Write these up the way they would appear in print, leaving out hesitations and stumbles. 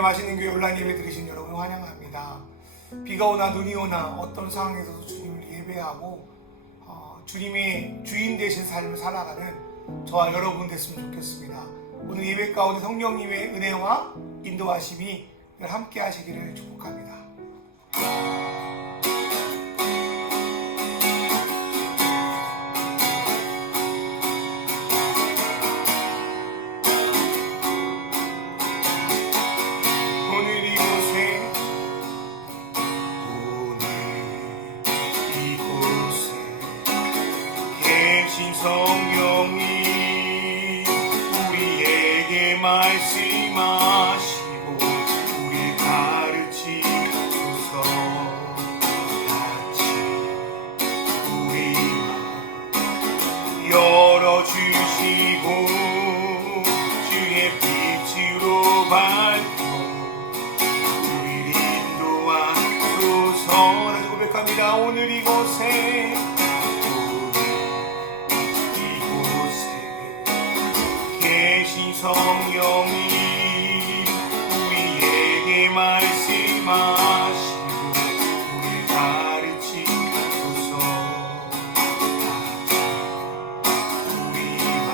주님의 맛있는 교회 온라인 예배 드리신 여러분 환영합니다. 비가 오나 눈이 오나 어떤 상황에서도 주님을 예배하고 주님이 주인 되신 삶을 살아가는 저와 여러분 됐으면 좋겠습니다. 오늘 예배 가운데 성령님의 은혜와 인도하심이 함께 하시기를 축복합니다. 성령이 우리에게 말씀하시고 우리 가르치소서. 같이 우리만 열어주시고 주의 빛으로 밝혀 우리 인도하소서. 라고 고백합니다. 오늘 이곳에 성령이 우리에게 말씀하시고 우리 가르치소서. 우리만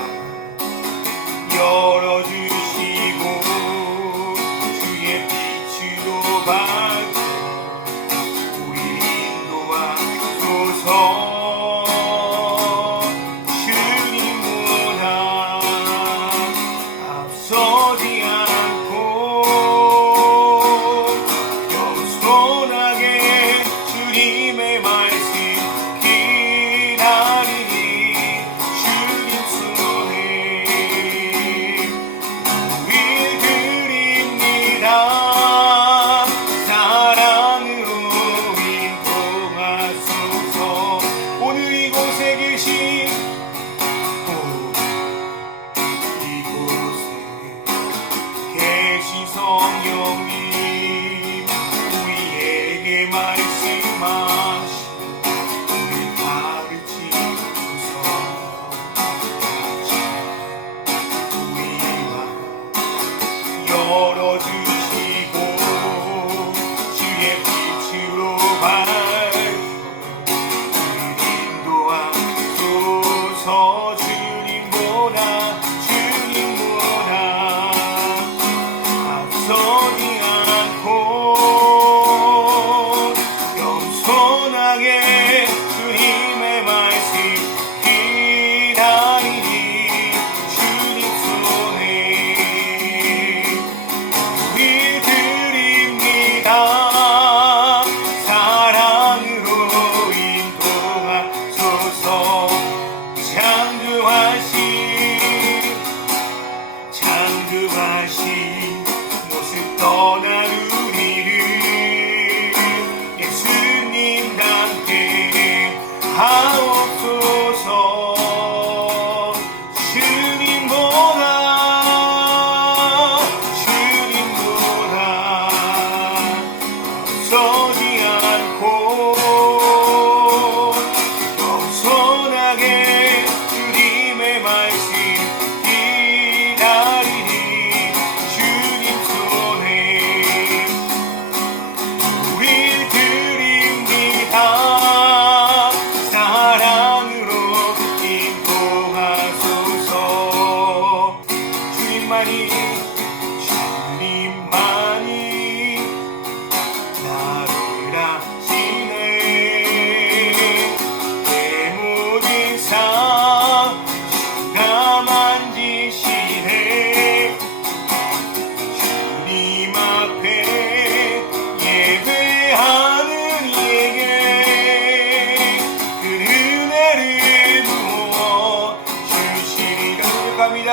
열어주시고 주의 빛으로 밝혀 우리 인도하소서. 성령님 우리에게 말씀하시고 우리 가르치소서. 우리만 열어주시고 주의 빛으로 밝혀 우리 인도하소서. 주님보다 서지 않고 겸손하게 주님의 말씀 기다리니 주님 손에 우리 드립니다. 사랑으로 인도하소서. 장구하신 떠난 우리를 예수님 닮게 하옵소서. 주님보다 서지 않고 겸손하게 주님의 말씀 기다리니 주님 손에 우릴 드립니다. 사랑으로 인도하소서. 주님만이 나를 아시네. 내 모든 삶 주가 만지시네. 주님 앞에 예배하는 이에게 그 은혜를 부어 주시리라. 고백합니다.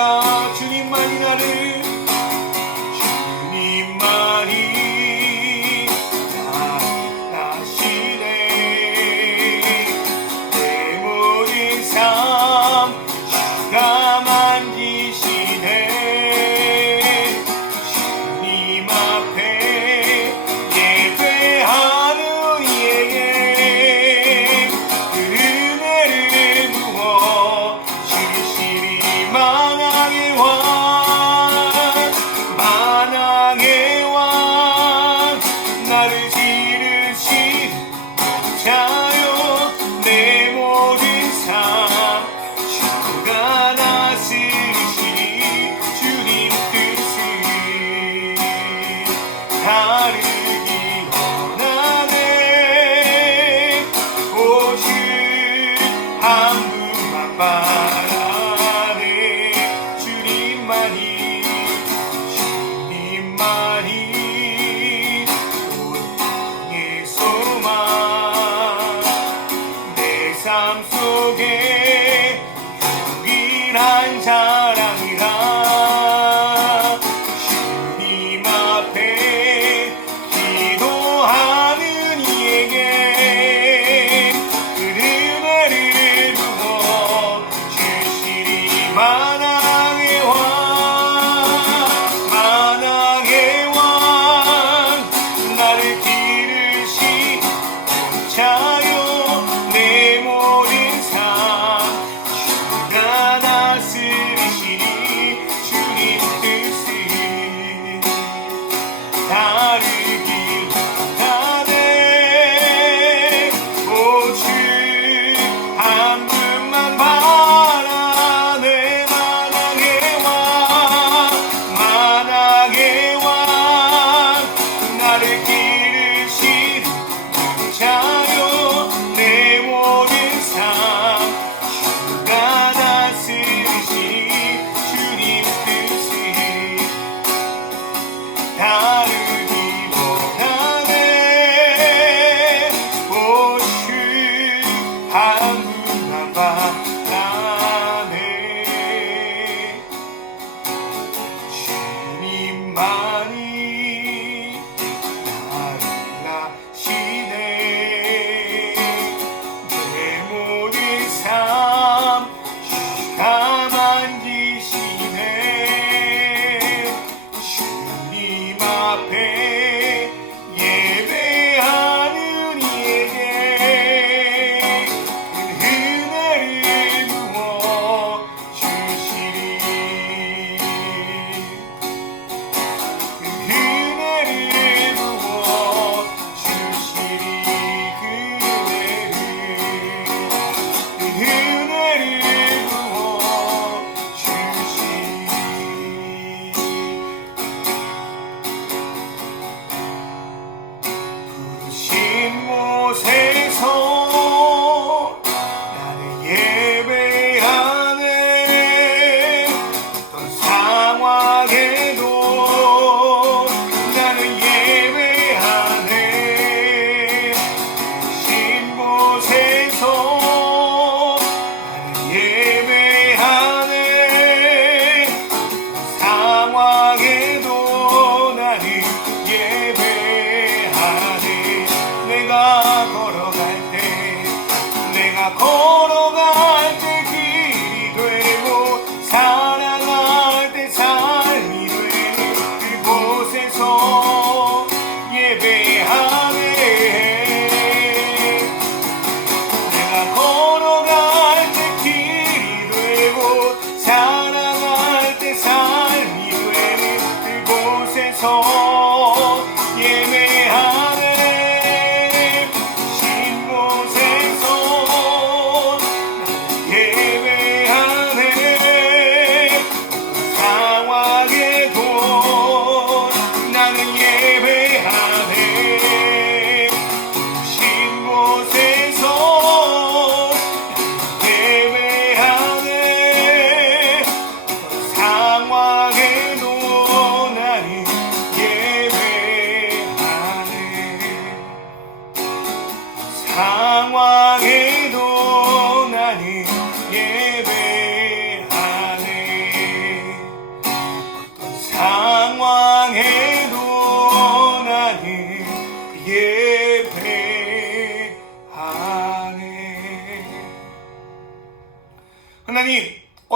주님만이 나를 아시네. 내 모든 삶 주가 만지시네. 주님 앞에 예배하는 이에게 그 은혜를 부어 주시리. 만왕의 왕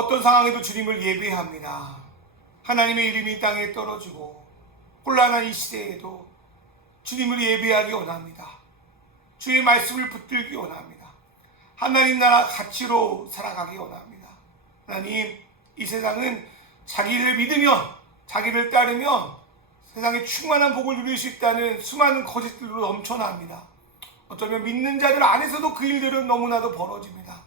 어떤 상황에도 주님을 예배합니다. 하나님의 이름이 이 땅에 떨어지고 혼란한 이 시대에도 주님을 예배하기 원합니다. 주의 말씀을 붙들기 원합니다. 하나님 나라 가치로 살아가기 원합니다. 하나님, 이 세상은 자기를 믿으면, 자기를 따르면 세상에 충만한 복을 누릴 수 있다는 수많은 거짓들로 넘쳐납니다. 어쩌면 믿는 자들 안에서도 그 일들은 너무나도 벌어집니다.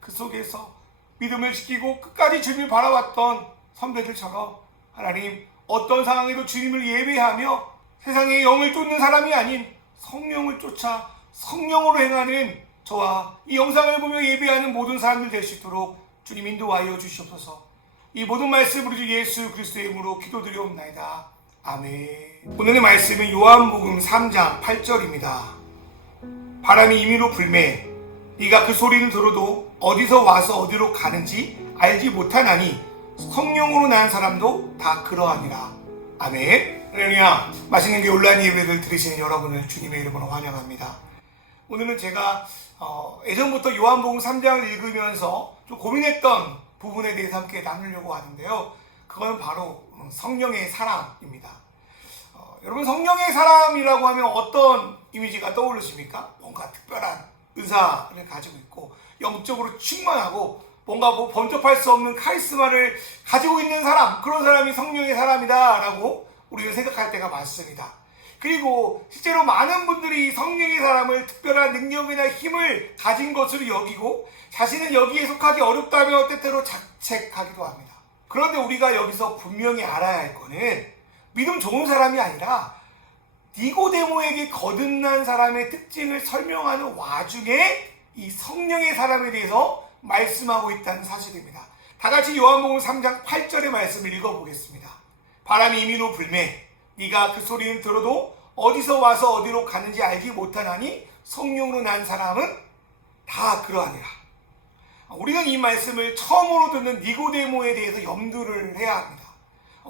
그 속에서 믿음을 지키고 끝까지 주님을 바라왔던 선배들처럼 하나님, 어떤 상황에도 주님을 예배하며 세상의 영을 쫓는 사람이 아닌 성령을 쫓아 성령으로 행하는 저와 이 영상을 보며 예배하는 모든 사람들 될 수 있도록 주님 인도하여 주시옵소서. 이 모든 말씀 우리 주 예수 그리스도의 이름으로 기도드리옵나이다. 아멘. 오늘의 말씀은 요한복음 3장 8절입니다. 바람이 임의로 불매 네가 그 소리를 들어도 어디서 와서 어디로 가는지 알지 못하나니 성령으로 난 사람도 다 그러하니라. 아멘. 할렐루야. 맛있는 게 온라인 예배를 들으시는 여러분을 주님의 이름으로 환영합니다. 오늘은 제가 예전부터 요한복음 3장을 읽으면서 좀 고민했던 부분에 대해서 함께 나누려고 하는데요. 그건 바로 성령의 사랑입니다. 여러분, 성령의 사랑이라고 하면 어떤 이미지가 떠오르십니까? 뭔가 특별한 은사를 가지고 있고 영적으로 충만하고 뭔가 범접할 수 없는 카리스마를 가지고 있는 사람, 그런 사람이 성령의 사람이다 라고 우리가 생각할 때가 많습니다. 그리고 실제로 많은 분들이 성령의 사람을 특별한 능력이나 힘을 가진 것으로 여기고 자신은 여기에 속하기 어렵다며 때때로 자책하기도 합니다. 그런데 우리가 여기서 분명히 알아야 할 거는 믿음 좋은 사람이 아니라 니고데모에게 거듭난 사람의 특징을 설명하는 와중에 이 성령의 사람에 대해서 말씀하고 있다는 사실입니다. 다 같이 요한복음 3장 8절의 말씀을 읽어보겠습니다. 바람이 임의로 불매 네가 그 소리는 들어도 어디서 와서 어디로 가는지 알지 못하나니 성령으로 난 사람은 다 그러하니라. 우리는 이 말씀을 처음으로 듣는 니고데모에 대해서 염두를 해야 합니다.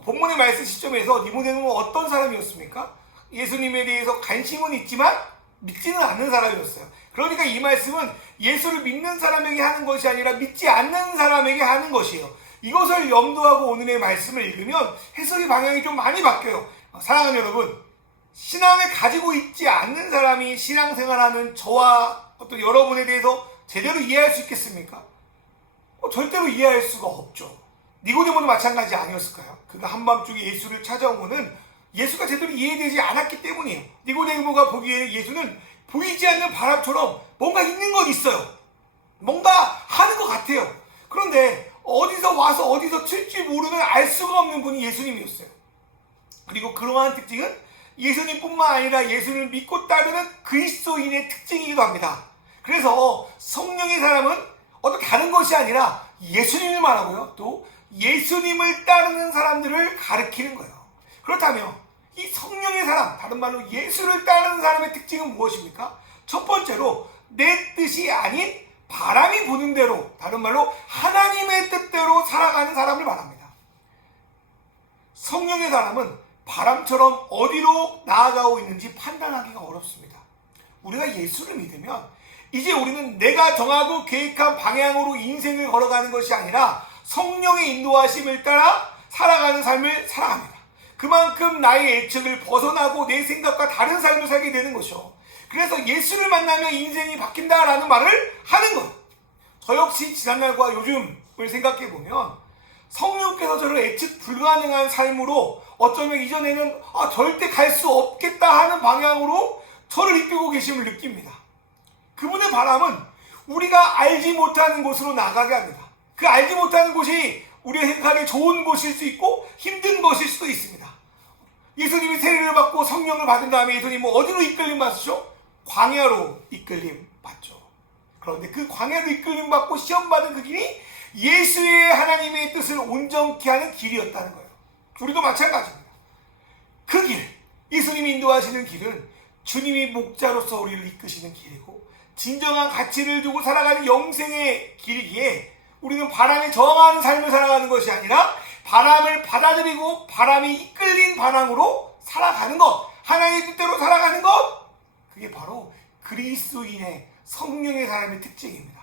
본문의 말씀 시점에서 니고데모는 어떤 사람이었습니까? 예수님에 대해서 관심은 있지만 믿지는 않는 사람이었어요. 그러니까 이 말씀은 예수를 믿는 사람에게 하는 것이 아니라 믿지 않는 사람에게 하는 것이에요. 이것을 염두하고 오늘의 말씀을 읽으면 해석의 방향이 좀 많이 바뀌어요. 사랑하는 여러분, 신앙을 가지고 있지 않는 사람이 신앙생활하는 저와 어떤 여러분에 대해서 제대로 이해할 수 있겠습니까? 절대로 이해할 수가 없죠. 니고데모도 마찬가지 아니었을까요? 그가 한밤중에 예수를 찾아온 것은 예수가 제대로 이해되지 않았기 때문이에요. 니고데모가 보기에 예수는 보이지 않는 바람처럼 뭔가 있는 건 있어요. 뭔가 하는 것 같아요. 그런데 어디서 와서 어디서 튈지 모르는 알 수가 없는 분이 예수님이었어요. 그리고 그러한 특징은 예수님뿐만 아니라 예수님을 믿고 따르는 그리스도인의 특징이기도 합니다. 그래서 성령의 사람은 어떤 다른 것이 아니라 예수님을 말하고요. 또 예수님을 따르는 사람들을 가리키는 거예요. 그렇다면 이 성령의 사람, 다른 말로 예수를 따르는 사람의 특징은 무엇입니까? 첫 번째로 내 뜻이 아닌 바람이 부는 대로, 다른 말로 하나님의 뜻대로 살아가는 사람을 말합니다. 성령의 사람은 바람처럼 어디로 나아가고 있는지 판단하기가 어렵습니다. 우리가 예수를 믿으면 이제 우리는 내가 정하고 계획한 방향으로 인생을 걸어가는 것이 아니라 성령의 인도하심을 따라 살아가는 삶을 살아갑니다. 그만큼 나의 예측을 벗어나고 내 생각과 다른 삶을 살게 되는 것이죠. 그래서 예수를 만나면 인생이 바뀐다라는 말을 하는 것. 저 역시 지난날과 요즘을 생각해보면 성령께서 저를 예측 불가능한 삶으로 어쩌면 이전에는 절대 갈 수 없겠다 하는 방향으로 저를 이끌고 계심을 느낍니다. 그분의 바람은 우리가 알지 못하는 곳으로 나가게 합니다. 그 알지 못하는 곳이 우리가 생각하기에 좋은 곳일 수 있고 힘든 것일 수도 있습니다. 예수님이 세례를 받고 성령을 받은 다음에 예수님은 어디로 이끌림 받으시죠? 광야로 이끌림 받죠. 그런데 그 광야로 이끌림 받고 시험 받은 그 길이 예수의 하나님의 뜻을 온전케 하는 길이었다는 거예요. 우리도 마찬가지입니다. 그 길, 예수님이 인도하시는 길은 주님이 목자로서 우리를 이끄시는 길이고 진정한 가치를 두고 살아가는 영생의 길이기에 우리는 바람에 저항하는 삶을 살아가는 것이 아니라 바람을 받아들이고 바람이 이끌린 방향으로 살아가는 것, 하나님의 뜻대로 살아가는 것, 그게 바로 그리스도인의 성령의 사람의 특징입니다.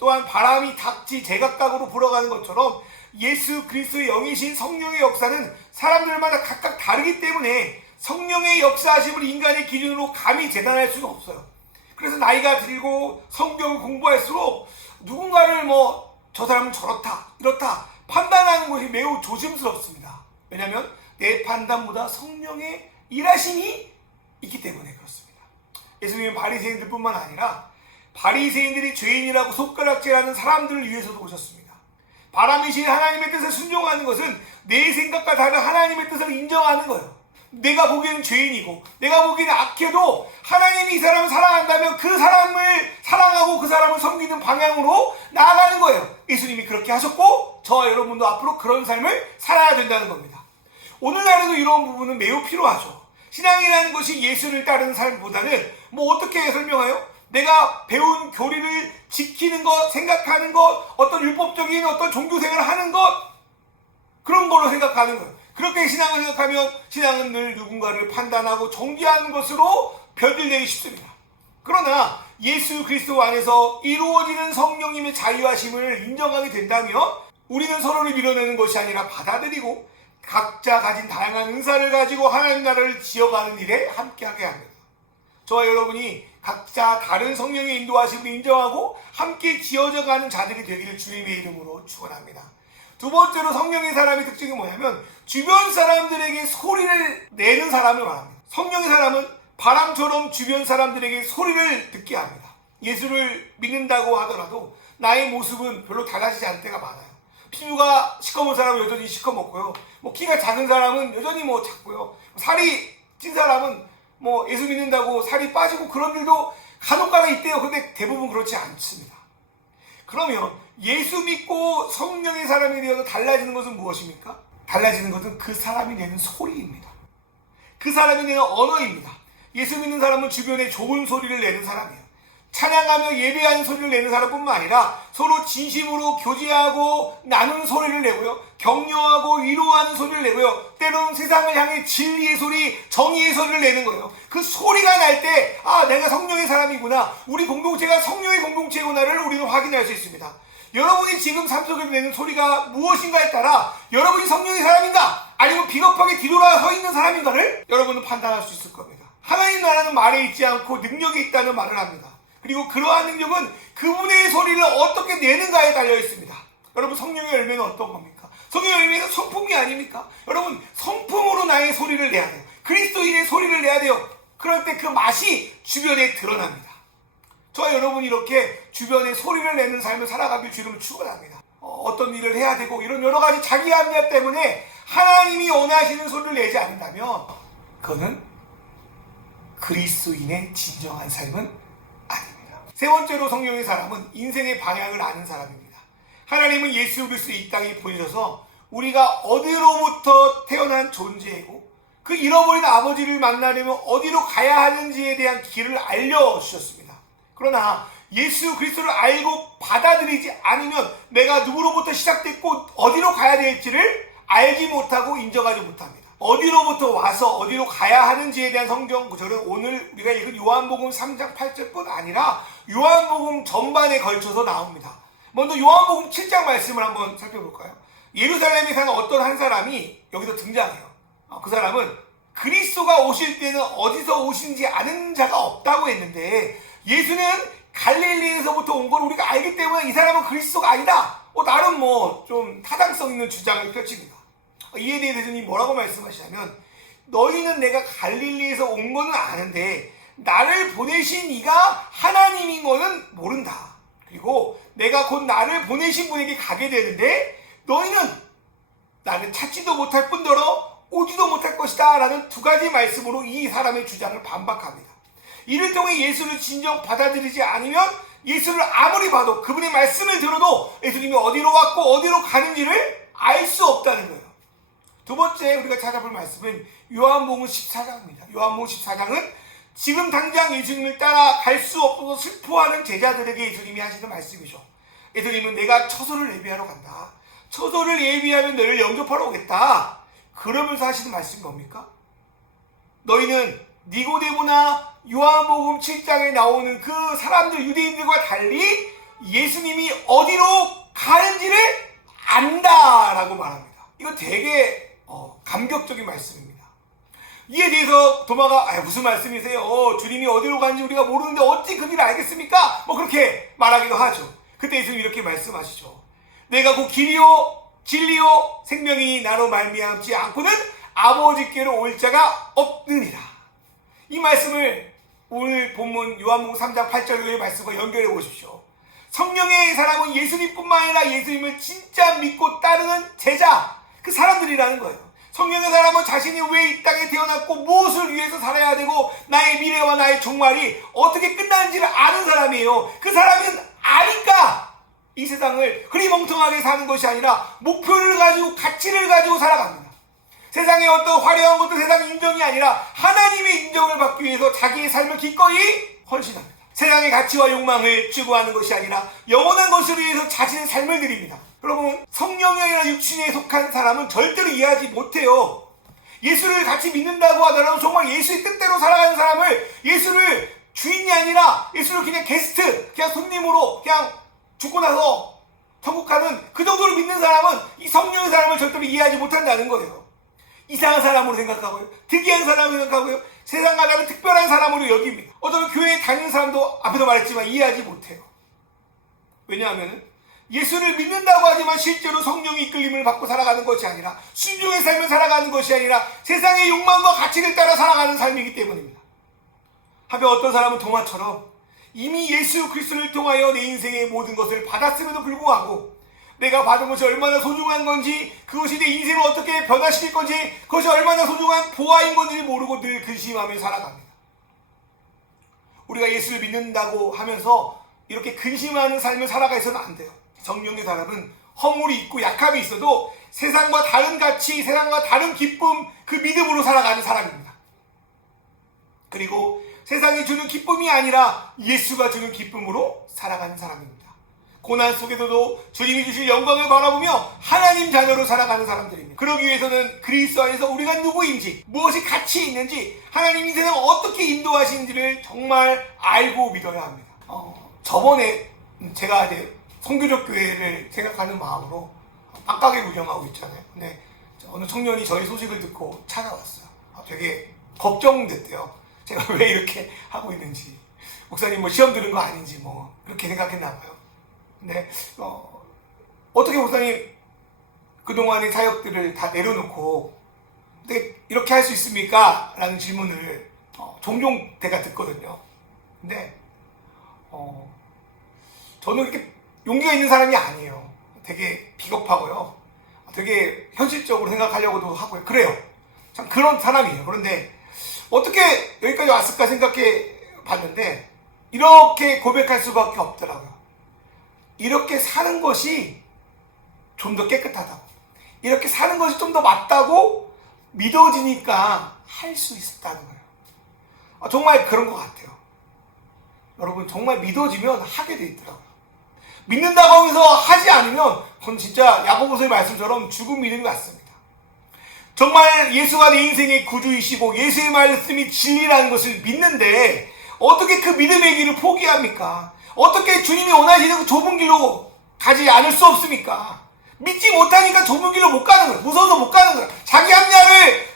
또한 바람이 닥치 제각각으로 불어가는 것처럼 예수 그리스도의 영이신 성령의 역사는 사람들마다 각각 다르기 때문에 성령의 역사하심을 인간의 기준으로 감히 재단할 수는 없어요. 그래서 나이가 들고 성경을 공부할수록 누군가를 저 사람은 저렇다 이렇다 판단하는 것이 매우 조심스럽습니다. 왜냐하면 내 판단보다 성령의 일하심이 있기 때문에 그렇습니다. 예수님은 바리새인들 뿐만 아니라 바리새인들이 죄인이라고 손가락질하는 사람들을 위해서도 오셨습니다. 바람이신 하나님의 뜻에 순종하는 것은 내 생각과 다른 하나님의 뜻을 인정하는 거예요. 내가 보기에는 죄인이고 내가 보기에는 악해도 하나님이 이 사람을 사랑한다면 그 사람을 사랑하고 그 사람을 섬기는 방향으로 나아가는 거예요. 예수님이 그렇게 하셨고 저와 여러분도 앞으로 그런 삶을 살아야 된다는 겁니다. 오늘날에도 이런 부분은 매우 필요하죠. 신앙이라는 것이 예수를 따르는 삶보다는 어떻게 설명해요? 내가 배운 교리를 지키는 것, 생각하는 것, 어떤 율법적인 어떤 종교생활을 하는 것, 그런 걸로 생각하는 거예요. 그렇게 신앙을 생각하면 신앙은 늘 누군가를 판단하고 정죄하는 것으로 변질되기 쉽습니다. 그러나 예수 그리스도 안에서 이루어지는 성령님의 자유하심을 인정하게 된다면 우리는 서로를 밀어내는 것이 아니라 받아들이고 각자 가진 다양한 은사를 가지고 하나님 나라를 지어가는 일에 함께하게 합니다. 저와 여러분이 각자 다른 성령의 인도하심을 인정하고 함께 지어져가는 자들이 되기를 주님의 이름으로 축원합니다. 두 번째로 성령의 사람의 특징이 뭐냐면 주변 사람들에게 소리를 내는 사람을 말합니다. 성령의 사람은 바람처럼 주변 사람들에게 소리를 듣게 합니다. 예수를 믿는다고 하더라도 나의 모습은 별로 달라지지 않을 때가 많아요. 피부가 시커먼 사람은 여전히 시커멓고요. 키가 작은 사람은 여전히 작고요. 살이 찐 사람은 예수 믿는다고 살이 빠지고 그런 일도 간혹가다 있대요. 근데 대부분 그렇지 않습니다. 그러면 예수 믿고 성령의 사람이 되어서 달라지는 것은 무엇입니까? 달라지는 것은 그 사람이 내는 소리입니다. 그 사람이 내는 언어입니다. 예수 믿는 사람은 주변에 좋은 소리를 내는 사람이에요. 찬양하며 예배하는 소리를 내는 사람뿐만 아니라 서로 진심으로 교제하고 나누는 소리를 내고요. 격려하고 위로하는 소리를 내고요. 때로는 세상을 향해 진리의 소리, 정의의 소리를 내는 거예요. 그 소리가 날 때 내가 성령의 사람이구나. 우리 공동체가 성령의 공동체구나를 우리는 확인할 수 있습니다. 여러분이 지금 삶 속에 내는 소리가 무엇인가에 따라 여러분이 성령의 사람인가 아니면 비겁하게 뒤돌아 서 있는 사람인가를 여러분은 판단할 수 있을 겁니다. 하나님 나라는 말에 있지 않고 능력이 있다는 말을 합니다. 그리고 그러한 능력은 그분의 소리를 어떻게 내는가에 달려 있습니다. 여러분 성령의 열매는 어떤 겁니까? 성령의 열매는 성품이 아닙니까? 여러분 성품으로 나의 소리를 내야 돼요. 그리스도인의 소리를 내야 돼요. 그럴 때 그 맛이 주변에 드러납니다. 저와 여러분이 이렇게 주변에 소리를 내는 삶을 살아가길 주님을 축원합니다. 어떤 일을 해야 되고 이런 여러 가지 자기 합리화 때문에 하나님이 원하시는 소리를 내지 않는다면 그거는 그리스도인의 진정한 삶은 아닙니다. 세 번째로 성령의 사람은 인생의 방향을 아는 사람입니다. 하나님은 예수 그리스도 이 땅에 보내셔서 우리가 어디로부터 태어난 존재이고 그 잃어버린 아버지를 만나려면 어디로 가야 하는지에 대한 길을 알려주셨습니다. 그러나 예수 그리스도를 알고 받아들이지 않으면 내가 누구로부터 시작됐고 어디로 가야 될지를 알지 못하고 인정하지 못합니다. 어디로부터 와서 어디로 가야 하는지에 대한 성경 구절은 오늘 우리가 읽은 요한복음 3장 8절뿐 아니라 요한복음 전반에 걸쳐서 나옵니다. 먼저 요한복음 7장 말씀을 한번 살펴볼까요? 예루살렘에 사는 어떤 한 사람이 여기서 등장해요. 그 사람은 그리스도가 오실 때는 어디서 오신지 아는 자가 없다고 했는데 예수는 갈릴리에서부터 온 걸 우리가 알기 때문에 이 사람은 그리스도가 아니다. 나름 좀 타당성 있는 주장을 펼칩니다. 이에 대해 대주님이 뭐라고 말씀하시냐면 너희는 내가 갈릴리에서 온 거는 아는데 나를 보내신 이가 하나님인 거는 모른다. 그리고 내가 곧 나를 보내신 분에게 가게 되는데 너희는 나를 찾지도 못할 뿐더러 오지도 못할 것이다 라는 두 가지 말씀으로 이 사람의 주장을 반박합니다. 이를 통해 예수를 진정 받아들이지 않으면 예수를 아무리 봐도 그분의 말씀을 들어도 예수님이 어디로 왔고 어디로 가는지를 알 수 없다는 거예요. 두 번째 우리가 찾아볼 말씀은 요한복음 14장입니다. 요한복음 14장은 지금 당장 예수님을 따라갈 수 없어서 슬퍼하는 제자들에게 예수님이 하시는 말씀이죠. 예수님은 내가 처소를 예비하러 간다. 처소를 예비하면 너를 영접하러 오겠다. 그러면서 하시는 말씀이 뭡니까? 너희는 니고데모나 요한복음 7장에 나오는 그 사람들 유대인들과 달리 예수님이 어디로 가는지를 안다라고 말합니다. 이거 되게 감격적인 말씀입니다. 이에 대해서 도마가 무슨 말씀이세요? 주님이 어디로 가는지 우리가 모르는데 어찌 그 길을 알겠습니까? 뭐 그렇게 말하기도 하죠. 그때 예수님 이렇게 말씀하시죠. 내가 곧 길이요 진리요 생명이니 나로 말미암지 않고는 아버지께로 올 자가 없느니라. 이 말씀을 오늘 본문 요한복음 3장 8절의 말씀과 연결해 보십시오. 성령의 사람은 예수님뿐만 아니라 예수님을 진짜 믿고 따르는 제자, 그 사람들이라는 거예요. 성령의 사람은 자신이 왜 이 땅에 태어났고 무엇을 위해서 살아야 되고 나의 미래와 나의 종말이 어떻게 끝나는지를 아는 사람이에요. 그 사람은 아니까 이 세상을 흐리멍텅하게 사는 것이 아니라 목표를 가지고 가치를 가지고 살아갑니다. 세상의 어떤 화려한 것도 세상의 인정이 아니라 하나님의 인정을 받기 위해서 자기의 삶을 기꺼이 헌신합니다. 세상의 가치와 욕망을 추구하는 것이 아니라 영원한 것을 위해서 자신의 삶을 드립니다. 여러분, 성령이 아니라 육신에 속한 사람은 절대로 이해하지 못해요. 예수를 같이 믿는다고 하더라도 정말 예수의 뜻대로 살아가는 사람을 예수를 주인이 아니라 예수를 그냥 게스트, 그냥 손님으로 그냥 죽고 나서 천국 가는 그 정도로 믿는 사람은 이 성령의 사람을 절대로 이해하지 못한다는 거예요. 이상한 사람으로 생각하고요. 특이한 사람으로 생각하고요. 세상과 다른 특별한 사람으로 여깁니다. 어떤 교회에 다니는 사람도 앞에서 말했지만 이해하지 못해요. 왜냐하면 예수를 믿는다고 하지만 실제로 성령의 이끌림을 받고 살아가는 것이 아니라 순종의 삶을 살아가는 것이 아니라 세상의 욕망과 가치를 따라 살아가는 삶이기 때문입니다. 하며 어떤 사람은 동화처럼 이미 예수 그리스도를 통하여 내 인생의 모든 것을 받았음에도 불구하고 내가 받은 것이 얼마나 소중한 건지, 그것이 내 인생을 어떻게 변화시킬 건지, 그것이 얼마나 소중한 보화인 건지 모르고 늘 근심하며 살아갑니다. 우리가 예수를 믿는다고 하면서 이렇게 근심하는 삶을 살아가서는 안 돼요. 성령의 사람은 허물이 있고 약함이 있어도 세상과 다른 가치, 세상과 다른 기쁨, 그 믿음으로 살아가는 사람입니다. 그리고 세상이 주는 기쁨이 아니라 예수가 주는 기쁨으로 살아가는 사람입니다. 고난 속에서도 주님이 주실 영광을 바라보며 하나님 자녀로 살아가는 사람들입니다. 그러기 위해서는 그리스도 안에서 우리가 누구인지, 무엇이 가치 있는지, 하나님 인생을 어떻게 인도하시는지를 정말 알고 믿어야 합니다. 저번에 제가 이제 선교적 교회를 생각하는 마음으로 빵가게 구경하고 있잖아요. 근데 어느 청년이 저희 소식을 듣고 찾아왔어요. 되게 걱정됐대요. 제가 왜 이렇게 하고 있는지, 목사님 뭐 시험 들은 거 아닌지 뭐 그렇게 생각했나 봐요. 근데 어떻게 목사님 그동안의 사역들을 다 내려놓고 어떻게 이렇게 할 수 있습니까? 라는 질문을 종종 제가 듣거든요. 근데 저는 이렇게 용기가 있는 사람이 아니에요. 되게 비겁하고요. 되게 현실적으로 생각하려고도 하고요. 그래요. 참 그런 사람이에요. 그런데 어떻게 여기까지 왔을까 생각해 봤는데 이렇게 고백할 수밖에 없더라고요. 이렇게 사는 것이 좀 더 깨끗하다고, 이렇게 사는 것이 좀 더 맞다고 믿어지니까 할 수 있었다는 거예요. 정말 그런 것 같아요. 여러분, 정말 믿어지면 하게 돼 있더라고요. 믿는다고 하면서 하지 않으면 그건 진짜 야고보서의 말씀처럼 죽은 믿음이 같습니다. 정말 예수가 내 인생의 구주이시고 예수의 말씀이 진리라는 것을 믿는데 어떻게 그 믿음의 길을 포기합니까? 어떻게 주님이 원하시는 그 좁은 길로 가지 않을 수 없습니까? 믿지 못하니까 좁은 길로 못 가는 거예요. 무서워서 못 가는 거예요. 자기 합리화를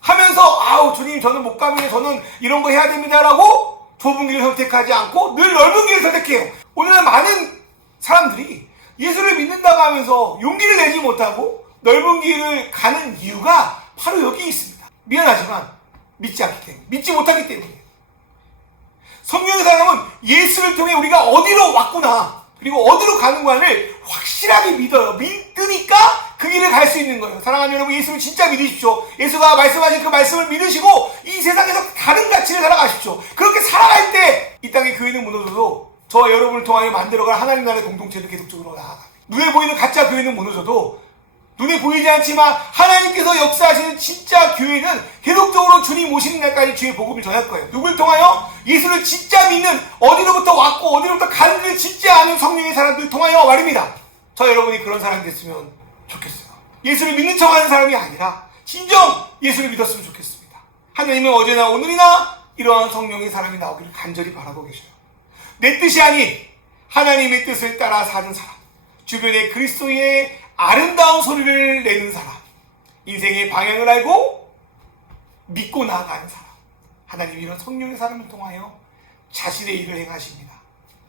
하면서 아우 주님 저는 못 가면 저는 이런 거 해야 됩니다라고 좁은 길을 선택하지 않고 늘 넓은 길을 선택해요. 오늘날 많은 사람들이 예수를 믿는다고 하면서 용기를 내지 못하고 넓은 길을 가는 이유가 바로 여기 있습니다. 미안하지만 믿지 않기 때문에, 믿지 못하기 때문에. 성령의 사람은 예수를 통해 우리가 어디로 왔구나, 그리고 어디로 가는가를 확실하게 믿어요. 믿으니까 그 길을 갈 수 있는 거예요. 사랑하는 여러분, 예수를 진짜 믿으십시오. 예수가 말씀하신 그 말씀을 믿으시고 이 세상에서 다른 가치를 살아가십시오. 그렇게 살아갈 때 이 땅의 교회는 무너져도 저와 여러분을 통하여 만들어갈 하나님 나라의 공동체를 계속적으로 나아갑니다. 눈에 보이는 가짜 교회는 무너져도 눈에 보이지 않지만 하나님께서 역사하시는 진짜 교회는 계속적으로 주님 오시는 날까지 주의 복음을 전할 거예요. 누굴 통하여? 예수를 진짜 믿는, 어디로부터 왔고 어디로부터 가는지를 진짜 아는 성령의 사람들을 통하여 말입니다. 저 여러분이 그런 사람이 됐으면 좋겠어요. 예수를 믿는 척하는 사람이 아니라 진정 예수를 믿었으면 좋겠습니다. 하나님은 어제나 오늘이나 이러한 성령의 사람이 나오기를 간절히 바라고 계셔요. 내 뜻이 아닌 하나님의 뜻을 따라 사는 사람, 주변에 그리스도의 아름다운 소리를 내는 사람, 인생의 방향을 알고 믿고 나아가는 사람, 하나님이 이런 성령의 사람을 통하여 자신의 일을 행하십니다.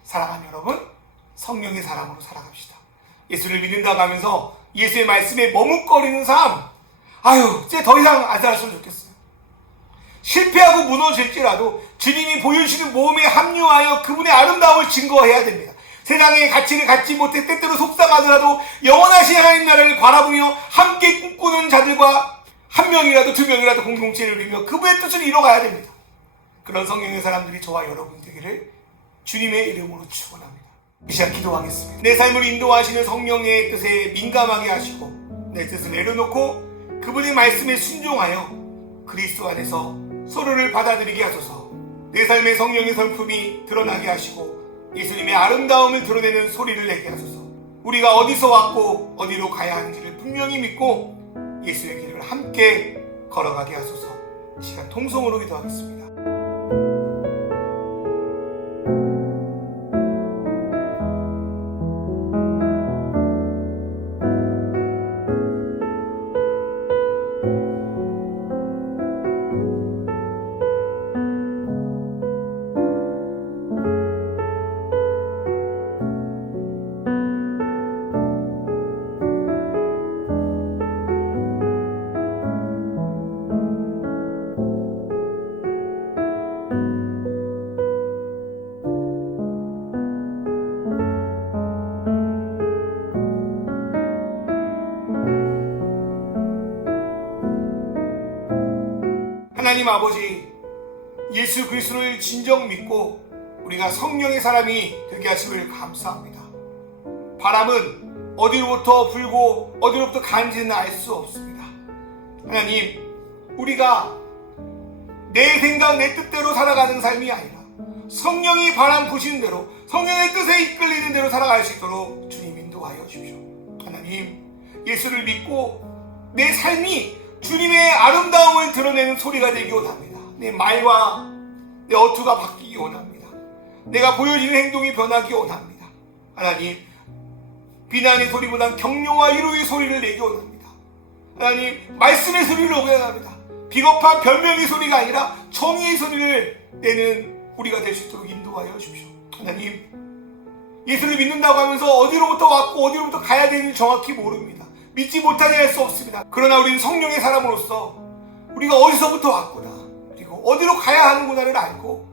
사랑하는 여러분, 성령의 사람으로 살아갑시다. 예수를 믿는다고 하면서 예수의 말씀에 머뭇거리는 삶, 이제 더 이상 안 살았으면 좋겠어요. 실패하고 무너질지라도 주님이 보여주시는 모험에 합류하여 그분의 아름다움을 증거해야 됩니다. 세상의 가치를 갖지 못해 때때로 속상하더라도 영원하신 하나님 나라를 바라보며 함께 꿈꾸는 자들과 한 명이라도 두 명이라도 공동체를 이루며 그분의 뜻을 이뤄가야 됩니다. 그런 성령의 사람들이 저와 여러분 되기를 주님의 이름으로 축원합니다. 이 시간 기도하겠습니다. 내 삶을 인도하시는 성령의 뜻에 민감하게 하시고 내 뜻을 내려놓고 그분의 말씀에 순종하여 그리스도 안에서 서로를 받아들이게 하소서. 내 삶의 성령의 성품이 드러나게 하시고 예수님의 아름다움을 드러내는 소리를 내게 하소서. 우리가 어디서 왔고 어디로 가야 하는지를 분명히 믿고 예수의 길을 함께 걸어가게 하소서. 이 시간 통성으로 기도하겠습니다. 하나님 아버지, 예수 그리스도를 진정 믿고 우리가 성령의 사람이 되게 하심을 감사합니다. 바람은 어디로부터 불고 어디로부터 가는지는 알 수 없습니다. 하나님, 우리가 내 생각 내 뜻대로 살아가는 삶이 아니라 성령이 바람 부시는 대로 성령의 뜻에 이끌리는 대로 살아갈 수 있도록 주님 인도하여 주십시오. 하나님, 예수를 믿고 내 삶이 주님의 아름다움을 드러내는 소리가 되기 원합니다. 내 말과 내 어투가 바뀌기 원합니다. 내가 보여지는 행동이 변하기 원합니다. 하나님, 비난의 소리보단 격려와 위로의 소리를 내기 원합니다. 하나님, 말씀의 소리를 내기 원합니다. 비겁한 변명의 소리가 아니라 정의의 소리를 내는 우리가 될 수 있도록 인도하여 주십시오. 하나님, 예수를 믿는다고 하면서 어디로부터 왔고 어디로부터 가야 되는지 정확히 모릅니다. 믿지 못하니 할 수 없습니다. 그러나 우리는 성령의 사람으로서 우리가 어디서부터 왔구나, 그리고 어디로 가야 하는구나를 알고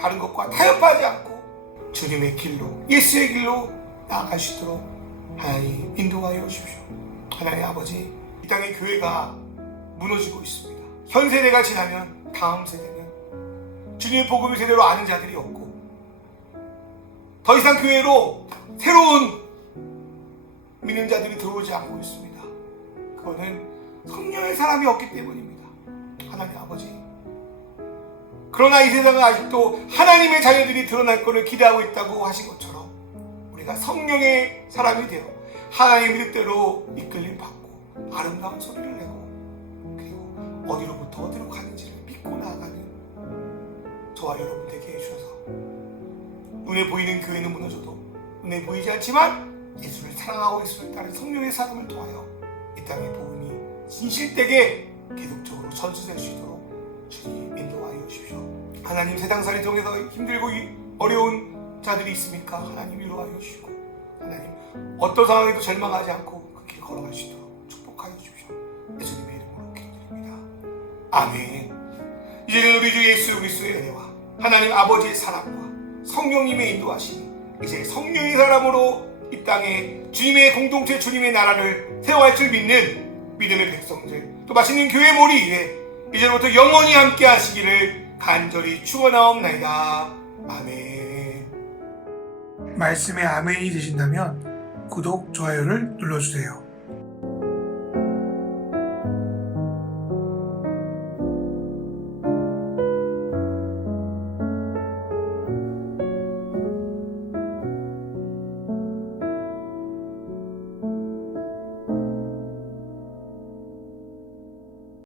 다른 것과 타협하지 않고 주님의 길로, 예수의 길로 나아갈 수 있도록 하나님 인도하여 주십시오. 하나님 아버지, 이 땅의 교회가 무너지고 있습니다. 현 세대가 지나면 다음 세대는 주님의 복음을 제대로 아는 자들이 없고 더 이상 교회로 새로운 믿는 자들이 들어오지 않고 있습니다. 그거는 성령의 사람이 없기 때문입니다. 하나님 아버지, 그러나 이 세상은 아직도 하나님의 자녀들이 드러날 것을 기대하고 있다고 하신 것처럼 우리가 성령의 사람이 되어 하나님의 뜻대로 이끌림 받고 아름다운 소리를 내고 그리고 어디로부터 어디로 가는지를 믿고 나아가는 저와 여러분 되게 해주셔서 눈에 보이는 교회는 무너져도 눈에 보이지 않지만 예수를 사랑하고 예수를 따르는 성령의 사람을 통하여 이 땅의 복음이 진실되게 계속적으로 전수될 수 있도록 주님 인도하여 주십시오. 하나님, 세상살이 통해서 힘들고 어려운 자들이 있습니까? 하나님 위로하여 주시고 하나님, 어떤 상황에도 절망하지 않고 그 길 걸어갈 수 있도록 축복하여 주십시오. 예수님의 이름으로 기도드립니다. 아멘. 이제는 우리 주 예수 그리스도의 은혜와 하나님 아버지의 사랑과 성령님의 인도하심이 이제 성령의 사람으로 이 땅에 주님의 공동체, 주님의 나라를 세워갈 줄 믿는 믿음의 백성들, 또 맛있는 교회 머리 위에 이제부터 영원히 함께 하시기를 간절히 축원하옵나이다. 아멘. 말씀에 아멘이 되신다면 구독, 좋아요를 눌러주세요.